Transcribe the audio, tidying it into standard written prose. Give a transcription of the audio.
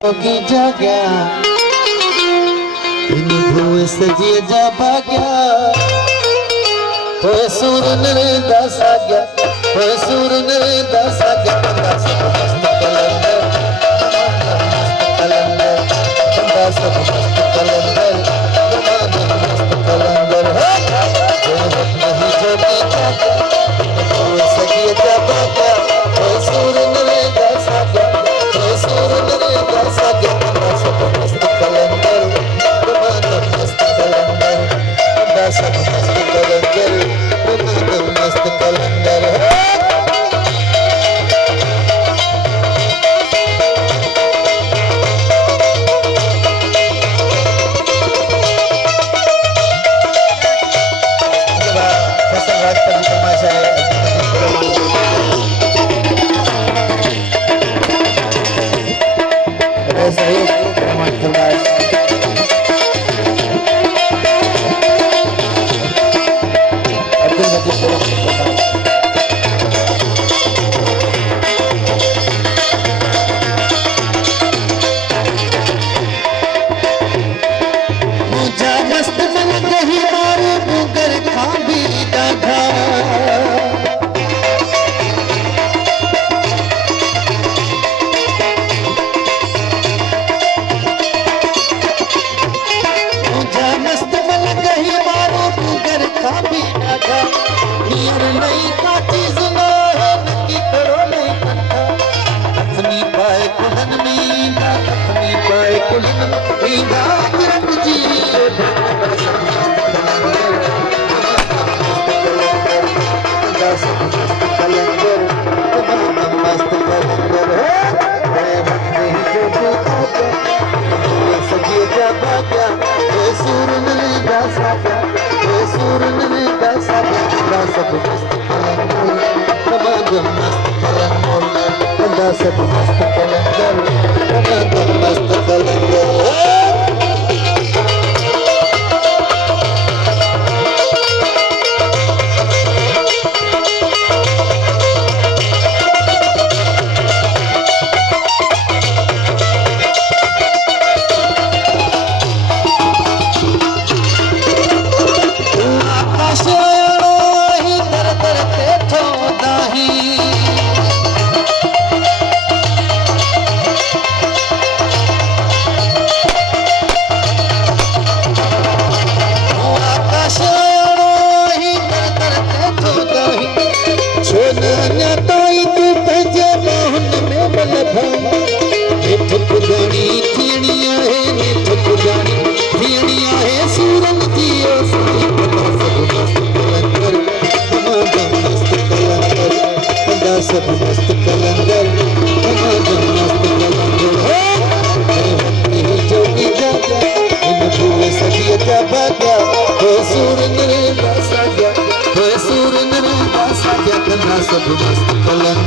की जाग्या इन धुए सजे जा भाग्या होए सूर ने दसा गया होए सूर ने दसा गया बंदा सब मस्त कलंदर बंदा सब मस्त कलंदर मस्त कलंदर नहीं जोड़ी जाग्या धुए सजे जा भाग्या होए सूर ने दसा गया होए सूर ने दसा गया बंदा सब मस्त कलंदर मस्त कलंदर बंदा सब मस्त कलंदर मस्त कलंदर सब मस्त कलंदर मस्त कलंदर सब मस्त कलंदर मस्त कलंदर जोगी जाग्या इन धुए सजिए जा भाग्या हो सूर ने दसा गया हो सूर ने दसा गया बंदा सब मस्त कलंदर